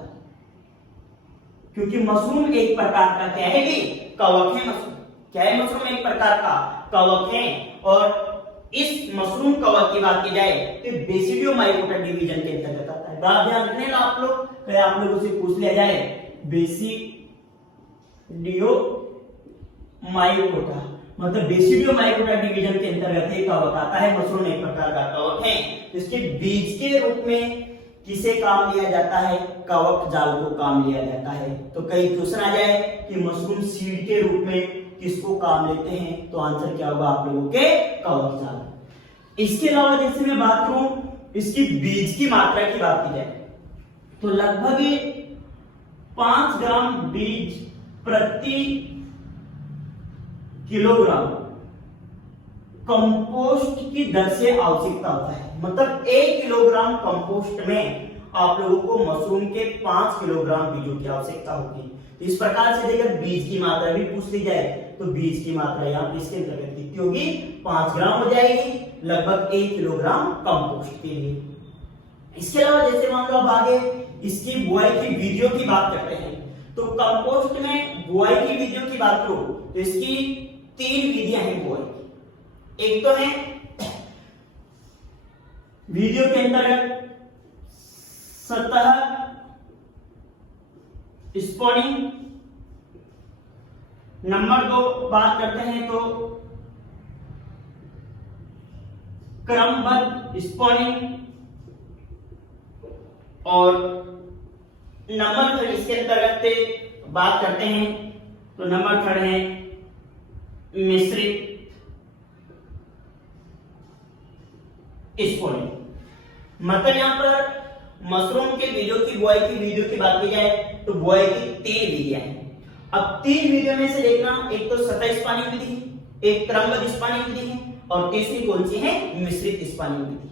क्योंकि मशरूम एक प्रकार का क्या है, कवक है। मशरूम क्या है, मशरूम एक प्रकार का कवक है। और इस मशरूम कवक की बात की जाए तो बेसिडियोमाइकोटा डिवीजन के अंतर्गत आता है। बात ध्यान रखने ना आप लोग, कहीं आप लोगों से पूछ लिया जाए बेसिडियोमाइकोटा मतलब बेसिडियोमाइकोटा डिवीजन के अंतर्गत एक कवक आता है। मशरूम एक प्रकार का कवक है, तो इसके बीज के रूप में किसे काम लिया जाता है, कवक जाल को काम लिया जाता है। तो कहीं क्वेश्चन आ जाए कि मशरूम सीड के रूप में किसको काम लेते हैं, तो आंसर क्या होगा आप लोगों के, कवक जाल। इसके अलावा जैसे मैं बात करूं इसकी बीज की मात्रा की बात की जाए तो लगभग 5 ग्राम बीज प्रति किलोग्राम कंपोस्ट की दर से आवश्यकता होता है। मतलब 1 किलोग्राम कंपोस्ट में आप लोगों को मशरूम के 5 किलोग्राम बीजों की आवश्यकता होगी। तो इस प्रकार से अगर बीज की मात्रा भी पूछ ली जाए तो बीज की मात्रा यहाँ पे इसके अंतर्गत कितनी होगी, 5 ग्राम हो जाएगी, लगभग 1 किलोग्राम कंपोस्ट के लिए। इसके अलावा जैसे मान लो अब आगे इसकी बुआई की विधियों की बात करते हैं तो कंपोस्ट में बुआई की विधियों की बात करो तो इसकी 3 विधियां हैं बुआई की। एक तो है विधियों के अंतर्गत सतह स्पॉनिंग, नंबर 2 बात करते हैं तो क्रमबद्ध स्पॉनिंग, और नंबर 3 इसके अंतर्गत बात करते हैं तो नंबर 3 है मिश्रित स्पॉनिंग। मतलब यहां पर मशरूम के बीजों की बुआई की विधियों की बात की जाए तो बुआई की 3 विधियां हैं। अब 3 विधियों में से देखना, एक तो सतह स्पॉनिंग विधि, एक क्रमबद्ध स्पॉनिंग विधि है और तीसरी कौन सी है, मिश्रित स्पॉनिंग विधि।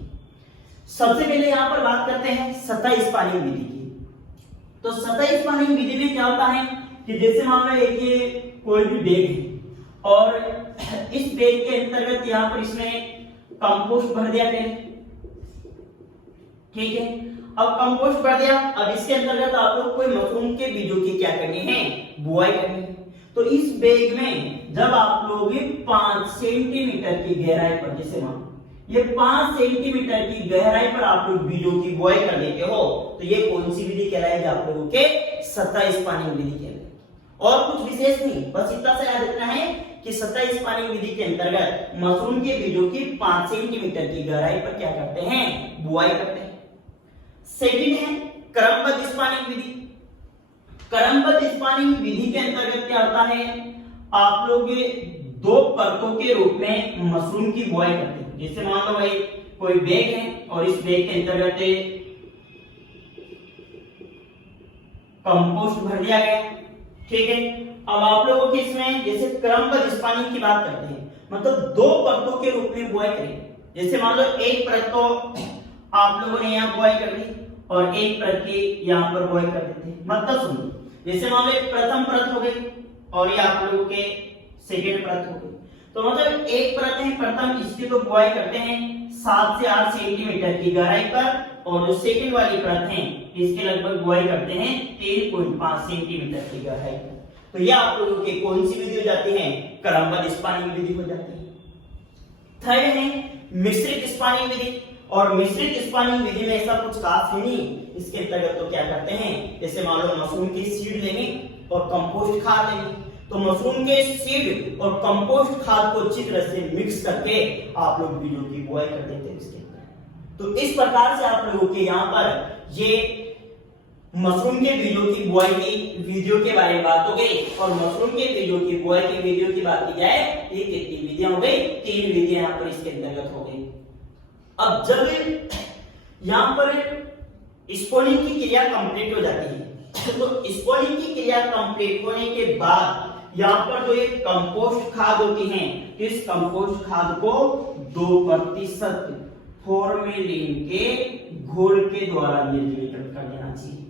सबसे पहले यहां पर बात करते हैं सतह स्पॉनिंग विधि की। तो सतह स्पॉनिंग विधि में क्या होता है कि जैसे मान लो एक ये कोई भी बैग है और इस बैग के अंतर्गत यहां पर इसमें कंपोस्ट भर दिया गया, ठीक है। अब कंपोस्ट भर दिया, अब इसके अंतर्गत आप लोग कोई मशरूम के बीजों की क्या करनी है, बुआई करनी है। तो इस बैग में जब आप लोग 5 सेंटीमीटर की गहराई पर, जैसे मान ये 5 सेंटीमीटर की गहराई पर आप लोग बीजों की बुआई कर देते हो तो ये कौन सी विधि कहलाएगी, आप लोगों के सतह स्पॉनिंग विधि कहलाएगी। और कुछ विशेष नहीं, बस इतना सा याद रखना है कि सतह स्पॉनिंग विधि के अंतर्गत मशरूम के बीजों की 5 सेंटीमीटर की गहराई पर क्या करते हैं, बुआई करते हैं। सेकंड है क्रमबद्ध स्पॉनिंग विधि। क्रमबद्ध स्पॉनिंग विधि के अंतर्गत क्या होता है, आप लोग दो परतों के रूप में मशरूम की बुआई करते हैं। जैसे मान लो भाई कोई बैग है और इस बैग के अंतर्गत कंपोस्ट भर दिया गया, ठीक है। अब आप लोगों के इसमें जैसे क्रमबद्ध स्पानिंग की बात करते हैं, मतलब दो परतों के रूप में बुआई करें। जैसे मान लो एक परत तो आप लोगों ने यहाँ बुआई कर दी और एक परत की यहाँ पर बुआई कर देते हैं। मतलब सुनो, जैसे मान लो एक प्रथम परत हो गई और ये आप लोगों के सेकेंड परत हो गई, तो मतलब एक परत है प्रथम, इसकी तो बुआई करते हैं 7 से 8 सेंटीमीटर की गहराई पर, और जो सेकंड वाली परत है इसके लगभग बुआई करते हैं 3.5 सेंटीमीटर की गहराई पर। तो ये आप लोगों के कौन सी विधि हो जाती है? क्रमबद्ध स्पानिंग विधि हो जाती है। थर्ड है मिश्रित स्पानिंग विधि, और मिश्रित स्पानिंग विधि में ऐसा कुछ खास है नहीं। इसके अंतर्गत तो क्या करते हैं, जैसे मान लो मशरूम की सीड लेंगे और कंपोस्ट खाद लेंगे, तो मशरूम के सीड और कंपोस्ट खाद को अच्छी तरह से मिक्स करके आप लोग बीजों की बुआई कर देते हैं इसके अंदर। तो इस प्रकार से आप लोगों के यहाँ पर ये मशरूम के बीजों की बुआई की विधियों के बारे में बात हो गई, और मशरूम के बीजों की बुआई की विधियों की बात की जाए तो ये कितनी विधियां हो गई? 3 विधियां यहाँ पर इसके अंतर्गत हो गई। अब जब यहाँ पर स्पोनिंग की क्रिया कंप्लीट हो जाती है, तो स्पोनिंग की क्रिया कंप्लीट होने के बाद यहाँ पर जो ये कंपोस्ट खाद होती है, इस कंपोस्ट खाद को 2% फॉर्मेलिन के घोल के द्वारा निर्जलीकृत कर देना चाहिए।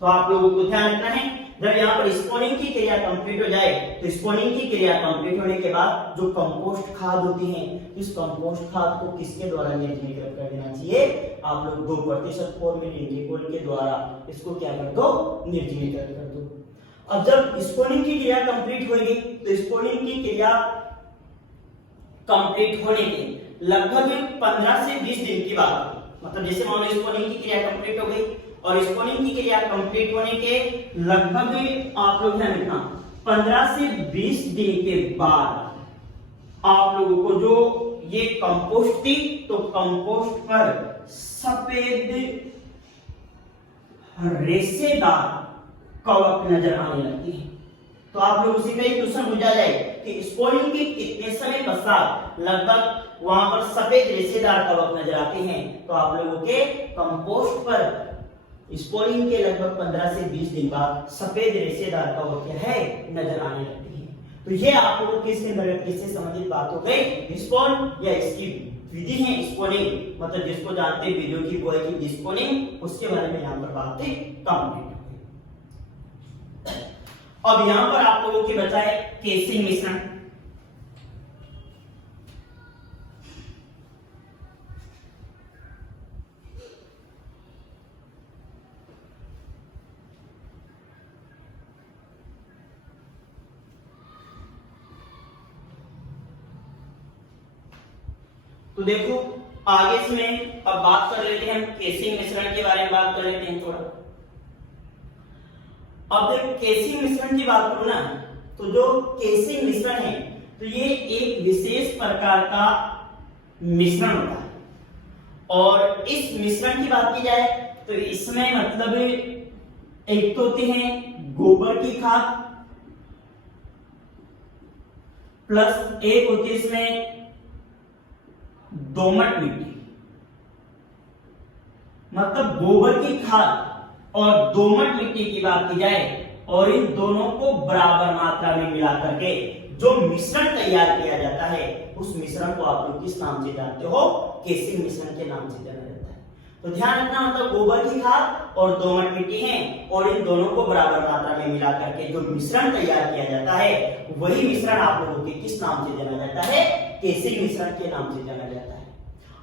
तो आप लोगों को ध्यान रखना है, जब यहाँ पर स्पोनिंग की क्रिया कंप्लीट हो जाए, तो स्पोनिंग की क्रिया कंप्लीट होने के बाद जो कंपोस्ट खाद होती है, इस कंपोस्ट खाद को किसके द्वारा निर्जलीकृत कर देना चाहिए? आप लोग 2% फॉर्मेलिन घोल के द्वारा इसको क्या कर दो? निर्जलीकृत कर दो। अब जब स्पोनिंग की क्रिया कंप्लीट होगी, तो स्पोनिंग की क्रिया कंप्लीट होने के लगभग 15 से 20 दिन की बात, मतलब जैसे मान लो स्पोनिंग की क्रिया कंप्लीट हो गई और स्पोनिंग की क्रिया कंप्लीट होने के लगभग आप लोग ध्यान रखना 15 से 20 दिन के बाद आप लोगों को जो ये कंपोस्ट थी, तो कंपोस्ट पर सफेद रेशेदार कवक नजर आने लगती है। तो आप लोग उसी का ही क्वेश्चन पूछा जाए कि स्पोनिंग के कितने समय पश्चात लगभग वहां पर सफेद रेशेदार कवक नजर आते हैं, तो आप लोगों के कंपोस्ट पर स्पोनिंग के लगभग 15 से 20 दिन बाद सफेद रेशेदार कवक क्या है? नजर आने लगती है। तो ये आप लोगों के इसके अंदर किससे संबंधित बात हो गई? स्पोन या इसकी विधि है स्पोनिंग, मतलब जिसको जानते हैं बीजों की बुआई की स्पोनिंग, उसके बारे में यहाँ पर बातें कंप्लीट। अब यहां पर आप लोगों के बचा है केसिंग मिश्रण। तो देखो आगे इसमें अब बात कर लेते हैं हम केसिंग मिश्रण के बारे में बात कर लेते हैं थोड़ा। अब जब केसिंग मिश्रण की बात करूं ना, तो जो केसिंग मिश्रण है, तो ये एक विशेष प्रकार का मिश्रण होता है, और इस मिश्रण की बात की जाए तो इसमें मतलब एक तो होती है गोबर की खाद, प्लस एक होती है इसमें दोमट मिट्टी। मतलब गोबर की खाद और दोमट मिट्टी की बात की जाए, और इन दोनों को बराबर मात्रा में मिला करके जो मिश्रण तैयार किया जाता है, उस मिश्रण को आप लोग किस नाम से जानते हो? केसिंग मिश्रण के नाम से जाना जाता है। तो ध्यान रखना, मतलब गोबर की खाद और दोमट मिट्टी है, और इन दोनों को बराबर मात्रा में मिला करके जो मिश्रण तैयार किया जाता है, वही मिश्रण आप लोगों के किस नाम से जाना जाता है? केसिंग मिश्रण के नाम से जाना जाता है।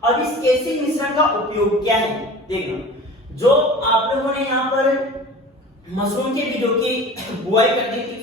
अब इस केसिंग मिश्रण का उपयोग क्या है? देखना, जो आप लोगों ने यहाँ पर मशरूम के बीजों की बुआई कर दी थी,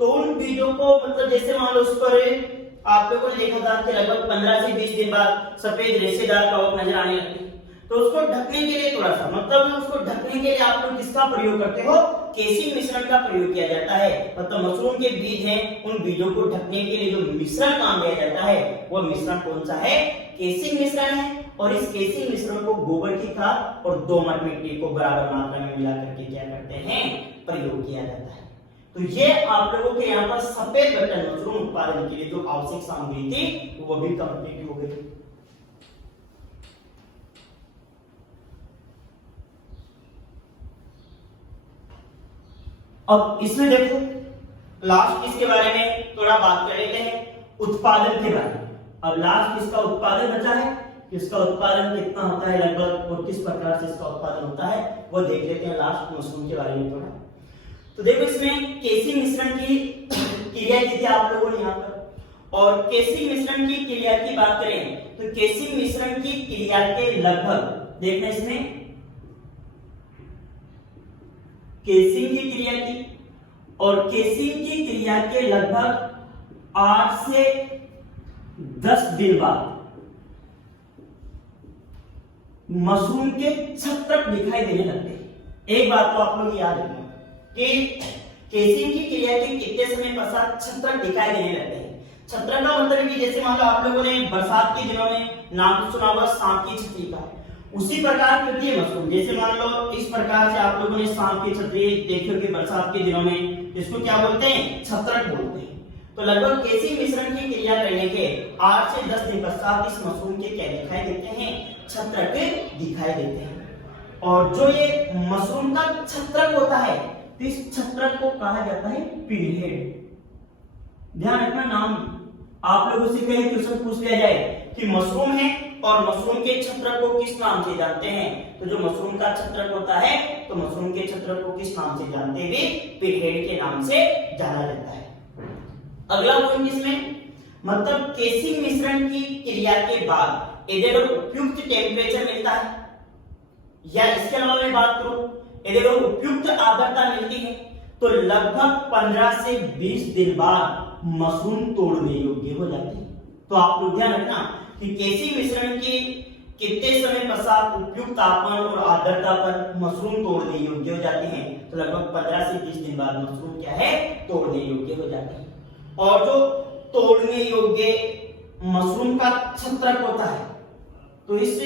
तो उन बीजों को मतलब जैसे मान लो उस पर आप लोगों ने देखा था कि लगभग 15 से 20 दिन बाद सफेद रेशेदार कवक नजर आने लगती, तो उसको ढकने के लिए थोड़ा सा, मतलब उसको ढकने के लिए आप लोग किसका प्रयोग करते हो? केसिंग मिश्रण का प्रयोग किया जाता है। मतलब मशरूम के बीज हैं, उन बीजों को ढकने के लिए जो मिश्रण काम लिया जाता है, वो मिश्रण कौन सा है? केसिंग मिश्रण है। और इस केसिंग मिश्रण को गोबर की खाद और दोमट मिट्टी को बराबर मात्रा में मिला करके क्या करते हैं, प्रयोग किया जाता है। तो ये आप लोगों के यहाँ पर सफेद बटन मशरूम उत्पादन के लिए जो आवश्यक सामग्री थी वो भी कंप्लीट हो गई। अब इसमें देखो लास्ट इसके बारे में थोड़ा बात कर लेते हैं, उत्पादन के बारे में। अब लास्ट इसका उत्पादन बचा है, इसका उत्पादन कितना होता है लगभग और किस प्रकार से इसका उत्पादन होता है वो देख लेते हैं लास्ट मशरूम के बारे में थोड़ा। तो देखो इसमें केसिंग मिश्रण की क्रिया की थी आप लोगों ने यहाँ पर, और केसिंग मिश्रण की क्रिया की बात करें तो केसिंग मिश्रण की क्रिया के लगभग देखना इसमें केसिंग की क्रिया की, और केसिंग की क्रिया के लगभग 8 से 10 दिन बाद मशरूम के छत्रक दिखाई देने लगते हैं। एक बात तो आप लोग याद रखना कि केसिंग की क्रिया के कितने समय पश्चात छत्रक दिखाई देने लगते हैं। छत्रक का मतलब कि जैसे मान लो आप लोगों ने बरसात के दिनों में नाम सुना होगा सांप की छतरी का, उसी प्रकार करती है मशरूम। जैसे मान लो इस प्रकार से आप लोगों ने सांप की छतरी देखी होगी बरसात के दिनों में, इसको क्या बोलते हैं, छत्रक बोलते हैं। तो लगभग केसिंग मिश्रण की क्रिया करने के 8 से 10 दिन पश्चात इस मशरूम के क्या दिखाई देते हैं, छत्रक दिखाई देते हैं। और जो ये मशरूम का छत्रक होता है तो इस छत्रक को कहा जाता है पिनहेड। ध्यान रखना, नाम आप लोगों से कहीं क्वेश्चन पूछ लिया जाए कि मशरूम है और मशरूम के छत्रक को किस नाम से जानते हैं, तो जो मशरूम का छत्रक होता है तो मशरूम के छत्रक को किस नाम से जानते हैं, पिनहेड के नाम से जाना जाता है। अगला पॉइंट इसमें मतलब केसिंग मिश्रण की क्रिया के बाद यदि अगर उपयुक्त टेम्परेचर मिलता है, या इसके अलावा मैं बात करूं यदि अगर उपयुक्त आर्द्रता मिलती है तो लगभग 15 से 20 दिन बाद मशरूम तोड़ने योग्य हो जाती है। तो आप लोग ध्यान रखना कि केसिंग मिश्रण की कितने समय पश्चात उपयुक्त तापमान और आर्द्रता पर मशरूम तोड़ने योग्य हो जाते हैं, तो लगभग 15 से 20 दिन बाद मशरूम क्या है, तोड़ने योग्य हो जाते हैं। और जो तोड़ने योग्य मशरूम का छत्रक होता है तो इस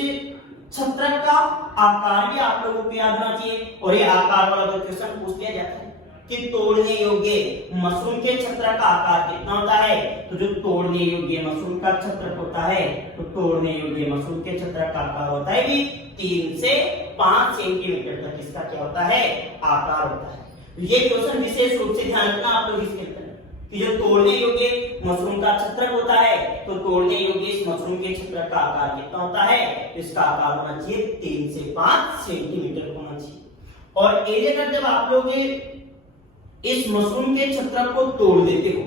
छत्रक का आकार भी आप लोगों को याद होना चाहिए, और ये आकार वाला तो क्वेश्चन पूछ लिया जाता है कि तोड़ने योग्य मशरूम के छत्रक का आकार कितना होता है। तो जो तोड़ने योग्य मशरूम का छत्रक होता है तो तोड़ने योग्य मशरूम के छत्रक का आकार होता है भी 3 से 5 सेंटीमीटर तक इसका क्या होता है, आकार होता है। तो ये क्वेश्चन विशेष रूप से ध्यान रखना आप लोग इसके अंदर कि जो तोड़ने योग्य मशरूम का छत्रक होता है तो तोड़ने योग्य इस मशरूम के छत्रक का आकार कितना होता है, इसका आकार होना चाहिए 3 से 5 सेंटीमीटर होना चाहिए। और ये जब आप लोग इस मशरूम के छत्रक को तोड़ देते हो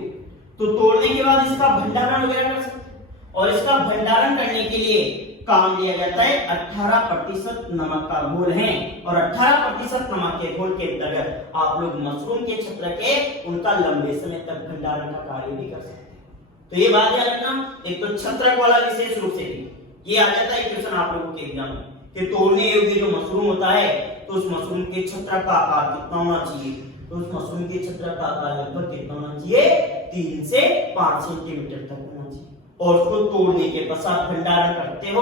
तो तोड़ने के बाद इसका भंडारण वगैरह कर सकते हैं, और इसका भंडारण करने के लिए काम लिया जाता है 18% नमक का घोल है, और 18% नमक के घोल के अंतर्गत आप लोग मशरूम के छत्रक के उनका लंबे समय तक भंडारण का कार्य भी कर सकते हैं। तो ये बात याद रखना, एक तो छत्रक वाला विशेष रूप से ये आ जाता है क्वेश्चन आप लोगों के एग्जाम में कि तोड़ने योग्य जो मशरूम होता है तो उस मशरूम के छत्रक का आकार कितना होना चाहिए, तो उस मशरूम के छत्रक का आकार लगभग कितना होना चाहिए, 3 से 5 सेंटीमीटर तक होना चाहिए। और उसको तोड़ने के पश्चात भंडारण करते हो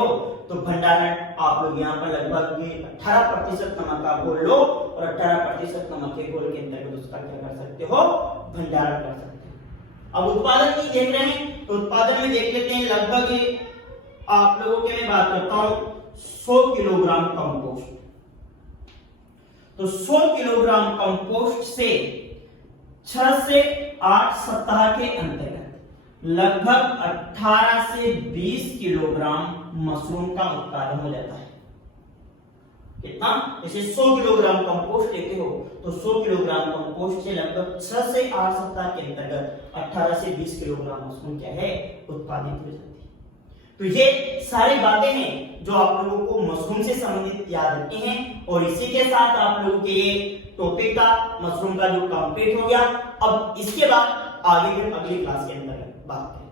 तो भंडारण आप लोग यहाँ पर लगभग 18% नमक का घोल लो, और 18% नमक के घोल के अंतर्गत उसका क्या कर सकते हो, भंडारण कर सकते हो। अब उत्पादन की देख रहे हैं तो उत्पादन में देख लेते हैं, लगभग आप लोगों के मैं बात करता हूं 100 किलोग्राम कंपोस्ट। तो 100 किलोग्राम कंपोस्ट से 6 से 8 सप्ताह के अंतर्गत लगभग 18 से 20 किलोग्राम मशरूम का उत्पादन हो जाता है। कितना, जैसे 100 किलोग्राम कंपोस्ट लेते हो तो 100 किलोग्राम कंपोस्ट से लगभग 6 से 8 सप्ताह के अंतर्गत 18 से 20 किलोग्राम मशरूम क्या है, उत्पादित हो जाती है। तो ये सारी बातें हैं जो आप लोगों को मशरूम से संबंधित याद रखनी हैं, और इसी के साथ आप लोगों के ये टॉपिक का मशरूम का जो कंप्लीट हो गया। अब इसके बाद आगे फिर अगली क्लास के अंदर बात करें।